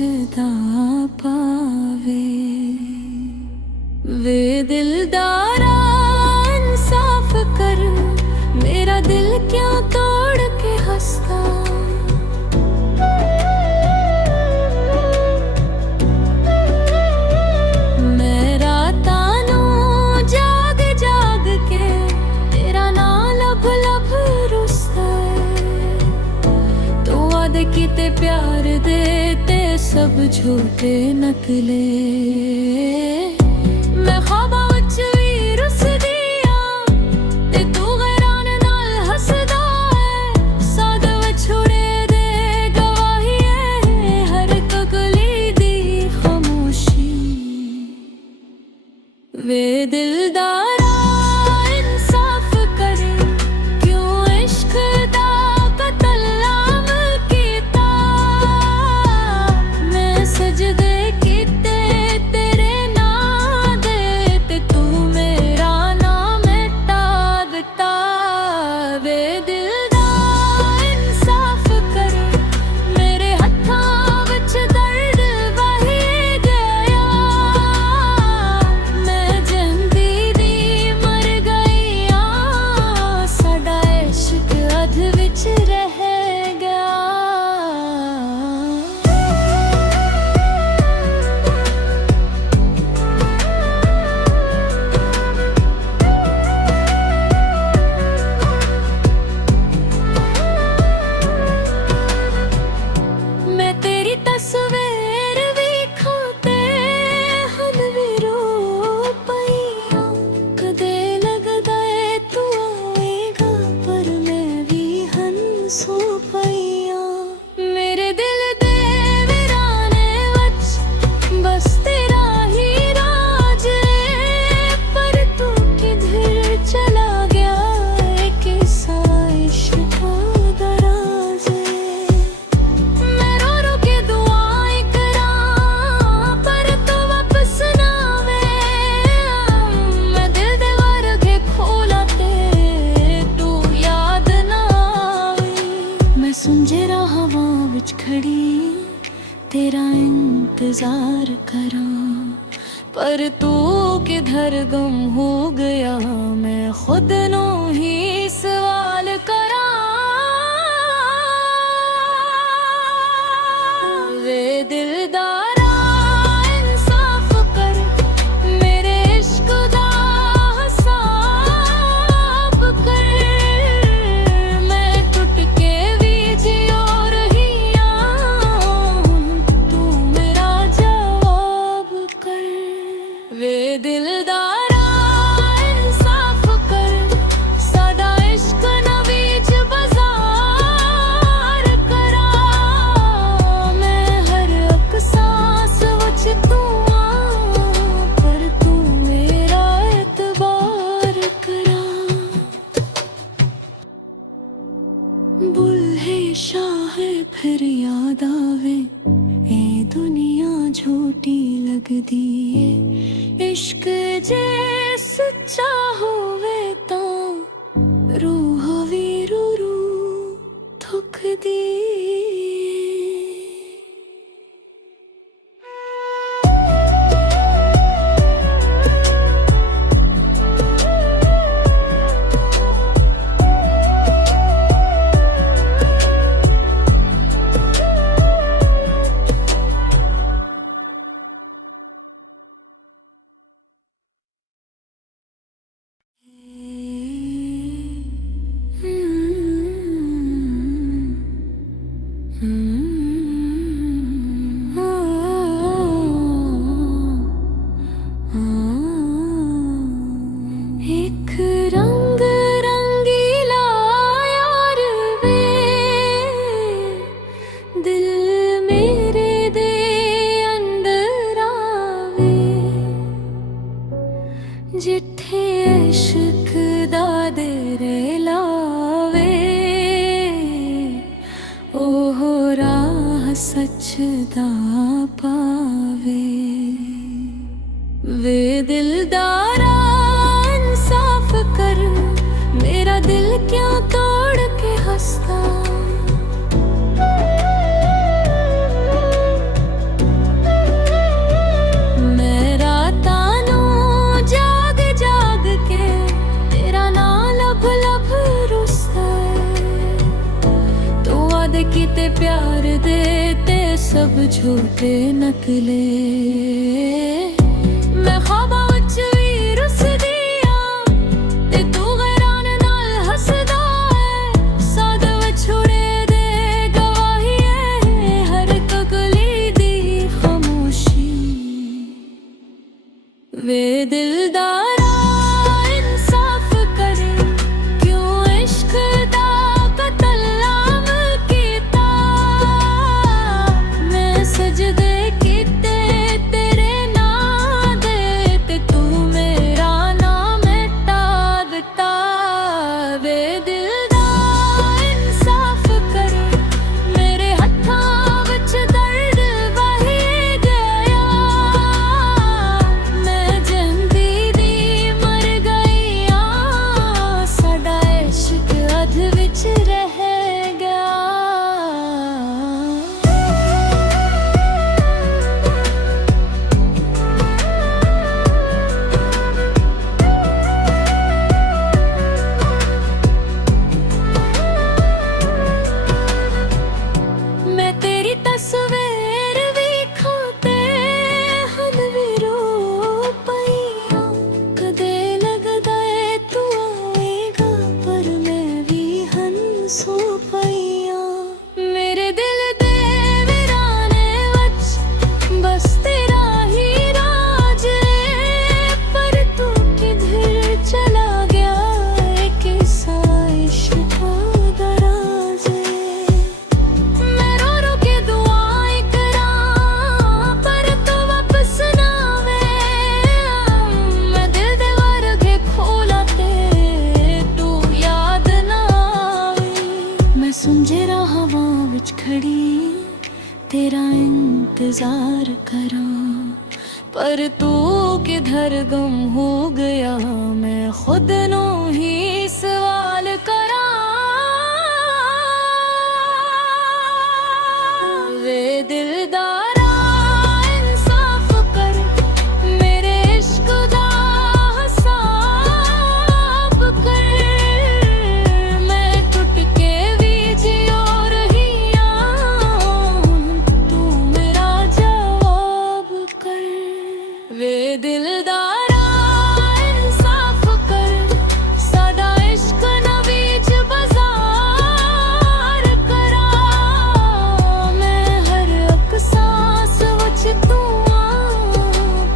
सचदा पावे। वे दिलदारा इंसाफ कर, मेरा दिल क्यों तोड़ के हंसता। मैं रातां नूं जाग जाग के तेरा नाम लब लब रुसदा। तू वादे कीते प्यार दे ते सब झूठे नकले। मैं ख्वाबां विच वी रुसदी आं ते तू गैरां नाल हसदा है। साद विछड़े दे गवाही है हर कगली दी खामोशी। वे दिलदारा इंसाफ कर, क्यों इश्क दा कतल आम कीता। मैं सजदे कीते तेरे नां दे ते तू मेरा नाम मिटा दिता। वे दिलदार इंसाफ कर, मेरे हत्थां विच दर्द वही गया। मैं जिंदी दी मर गई आं, साडा इश्क अध विच रह गया। मैं तेरी तस्वीर वेखां ते हुण वी रो पईआं। कदे लगदा ऐ तू आएगा, पर मैं भी हंसो पईआं। मेरे दिल दे वीराने वच बस तेरा ही राज है, पर तू किधर चला गया है, किसा इश्क दा राज है। मैं रो रो के दुआएं करां, पर तू वापस ना आवे। मैं दिल दे वर्गे खोला ते तू याद ना आवे। मैं सुंजे हवा विच खड़ी तेरा इंतजार करां, पर तू किधर गुम हो गया। मैं खुद नू ही सवाल करां। वे दिलदारा इंसाफ कर, मेरे इश्क दा हिसाब कर। मैं टुट के भी जियो रही आं, तू मेरा जवाब कर। वे दिलदारा इंसाफ कर, साडा इश्क नवीच बाजार करा। मैं हर एक सांस विच तू आं, पर तू मेरा एतबार करा। बुल्हे शाह फिर याद आवे, ए दुनिया झूठी लगदी है। इश्क जे सच्चा होवे तां रूह वी रू रू थुकदी एक रंग रंगीला यार वे, दिल मेरे दे अंदर आवे। जिथे इश्क दा देरे लावे, ओह राह सचदा पावे। वे दिलदारा इंसाफ कर, मेरा दिल क्यों तोड़ के हंसता। प्यार देते सब झूठे नकले। मैं ख्वाबा विच भी रुसदिया ते तू गैरान नाल हसदा है। साद विछड़े दे गवाही है हर कगली दी खामोशी। वे दिलदारा इंसाफ कर क्यों इश्क दा कतल नाम कीता। मैं सजदे कीते तेरे नां दे ते तू मेरा नाम मिटा दिता। वे दिलदार इंसाफ कर मेरे हत्थां विच दर्द वही गया। मैं जिंदी दी मर गई आ साडा इश्क अध विच रह गया। मैं तेरी तस्वीर वेखों ते हुण भी रो पईआं। कदे लगदा ऐ तू आएगा पर मैं भी हंसो पईआं। मेरे दिल दे वीराने वच बस तेरा ही राज है। पर तू किधर चला गया है किसा इश्क दा राज है। मैं रो रो के दुआएं करां पर तू वापस ना आवे। मैं दिल दे वर्गे खोला ते तू याद ना आवे। मैं सुंजे हवा विच खड़ी तेरा इंतजार करां पर तू किधर गुम हो गया। मैं खुद नो ही सवाल करां। वे दिलदारा इंसाफ कर मेरे इश्क दा हिसाब कर। मैं टुट के भी जियो रही आं तू मेरा जवाब कर। वे दिलदारा इंसाफ कर साडा इश्क नवीच बाजार करा। मैं हर एक सांस विच तू आ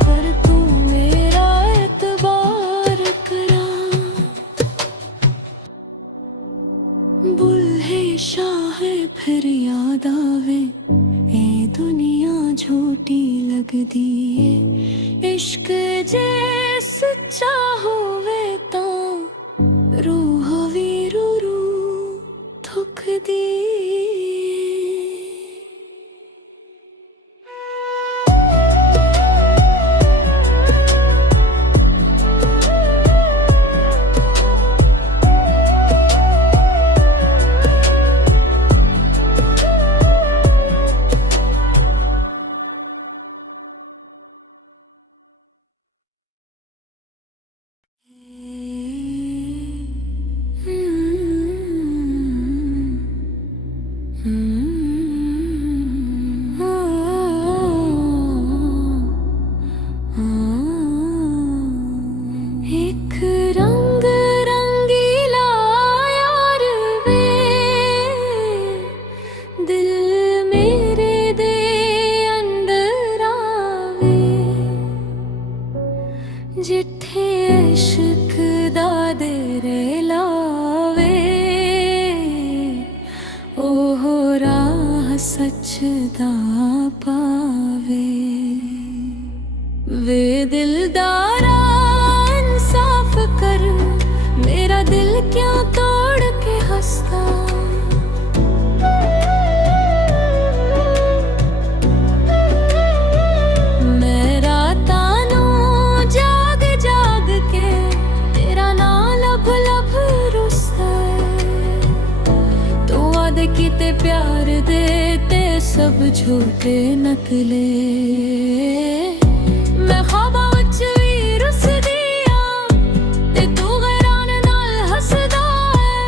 पर तू मेरा एतबार करा। बुल्हे शाह फिर याद आवे ए दुनिया झूठी लगदी है। इश्क जे सच्चा होवे तां रूह भी रू रू थुकदी एक रंग रंगीला यार वे दिल मेरे दे अंदर आवे। जिथे इश्क दा देरे लावे ओह राह सच दा पावे। वे दिलदारा इंसाफ कर मेरा दिल क्यों तोड़ के हंसता। मैं रातां नूं जाग जाग के तेरा नाम लब लब रुसदा है। तू वादे कीते प्यार देते सब झूठे नकले। मैं ख्वाबा विच भी रुसदिया ते तू गैरान नाल हसदा है।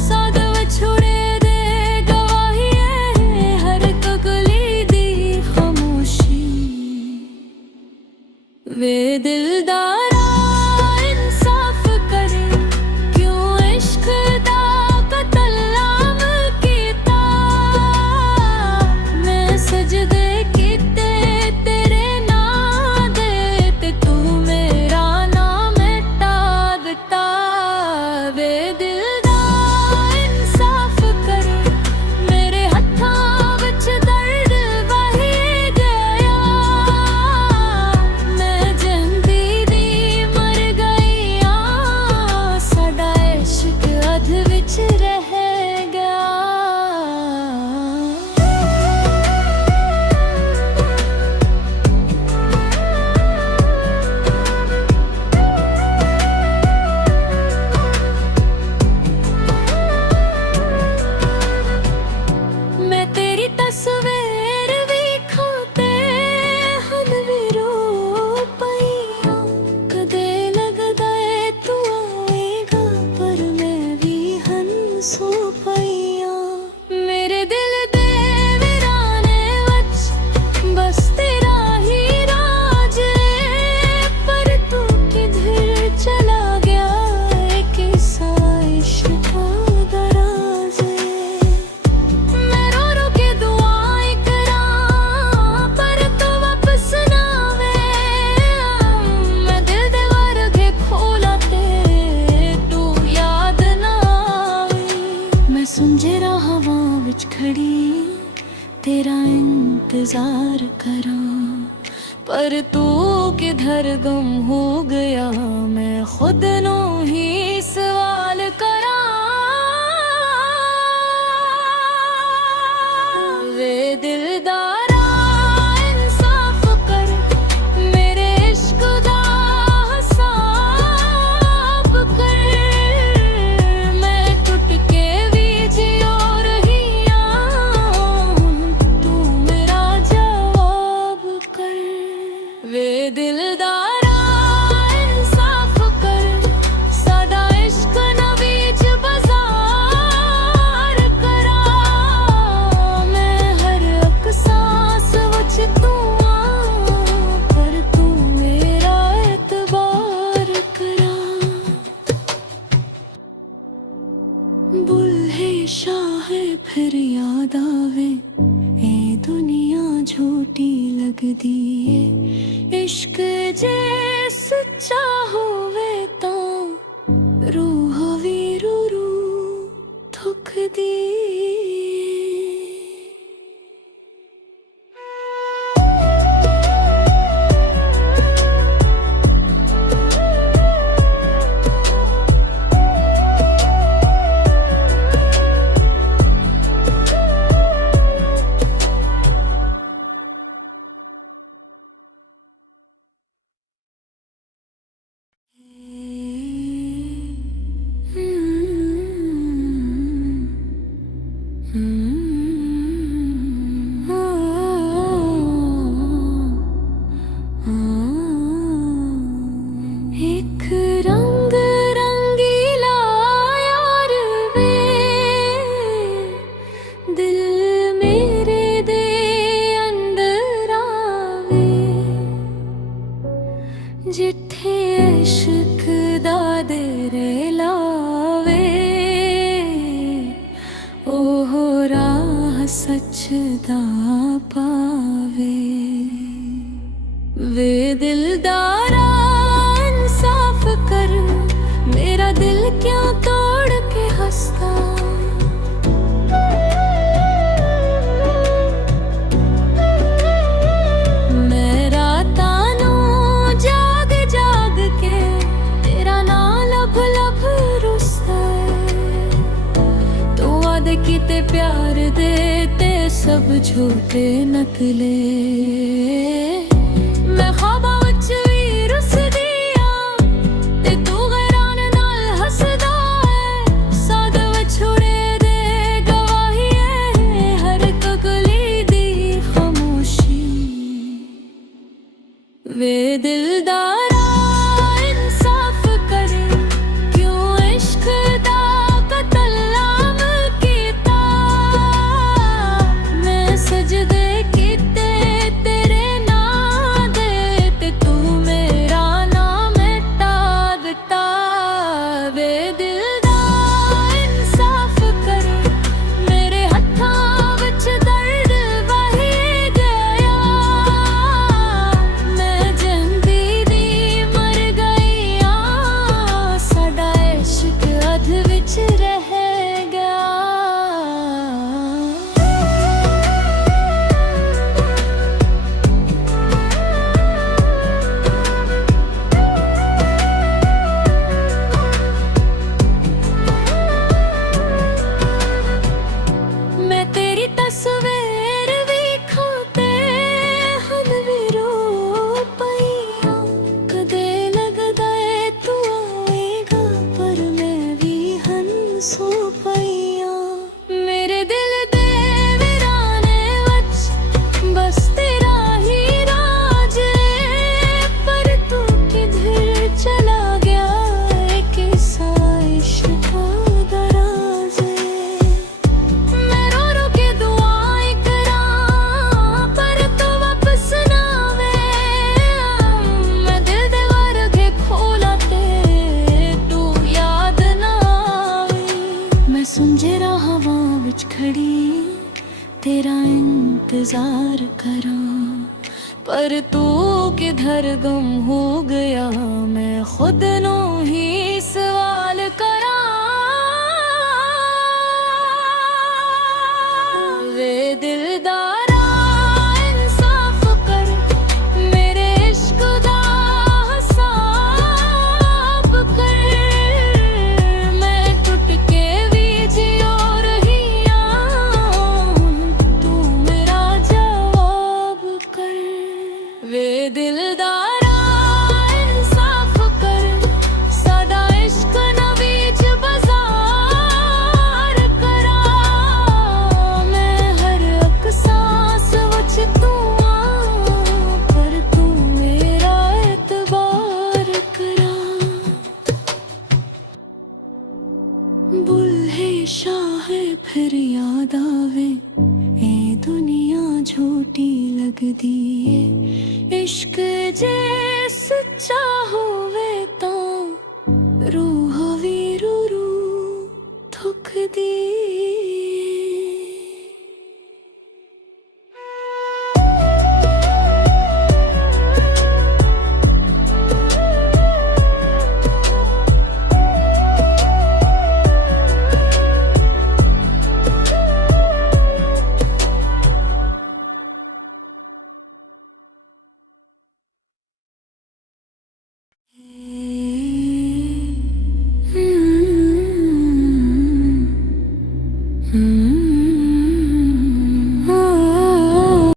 साद विछड़े दे गवाही है इंतजार करा, पर तू किधर गुम हो गया, मैं खुद नू ही सवाल करा। वे दिलदारा इंसाफ कर, मेरे इश्क दा हिसाब कर, मैं टुट के भी जियो रही हूं, तू मेरा जवाब कर। वे दिलदारा इंसाफ कर, सादा इश्क नवीज बाजार करा, मैं हर एक सांस विच तू आ, पर तू मेरा एतबार करा। बुल्हे शाह फिर याद आवे, ए दुनिया झूठी लगदी है, इश्क जे सच्चा होवे तां रूह वी रू रू थुकदी एक रंग रंगीला यार वे, दिल मेरे दे अंदर आवे, जिथे इश्क दा देरे लावे, ओह राह सच दा पावे। वे दिलदारा इंसाफ कर, मेरा दिल क्यों तोड़ के हंसता, मैं रातां नू जाग जाग के तेरा नाम लब लब रुसदा है, तू वादे कीते प्यार दे ते सब झूठे नकले, मैं ख्वाबां विच वी रुसदी आ, ते तू गैरान नाल हसदा है, साद विछोड़े दे गवाही है, हर एक गली दी खामोशी। वे दिलदारा इंसाफ कर, क्यों इश्क दा कतल आम कीता, मैं सजदे कीते तेरे नाम दे, ते तू मेरा नाम मिटा दिता। वे दिलदार इंसाफ कर, मेरे हत्थां विच दर्द वही गया, मैं जिंदी दी मर गई आ, साडा इश्क अध विच रह गया। मैं तेरी तस्वीर वेखां ते हुण वी रो पई आं, कदे लगदा ऐ तू आएगा, पर मैं भी हंसो पई आं, मेरे दिल दे वीराने वच बस तेरा ही राज है, पर तू किधर चला गया, किसा इश्क दा राज है। मैं रो रो के दुआएं करां, पर तू वापस ना आवे, मैं दिल दे वर्गे खोला ते तू याद ना आवे, मैं सुंजे हवा विच खड़ी तेरा इंतजार करा, पर तू किधर गुम हो गया, मैं खुद नू ही सवाल करा। वे दिलदारा बुल्हे शाह फिर याद आवे, ए दुनिया झूठी लगदी है। इश्क जे सच्चा होवे तां रूह वी रू रू थुकदी है।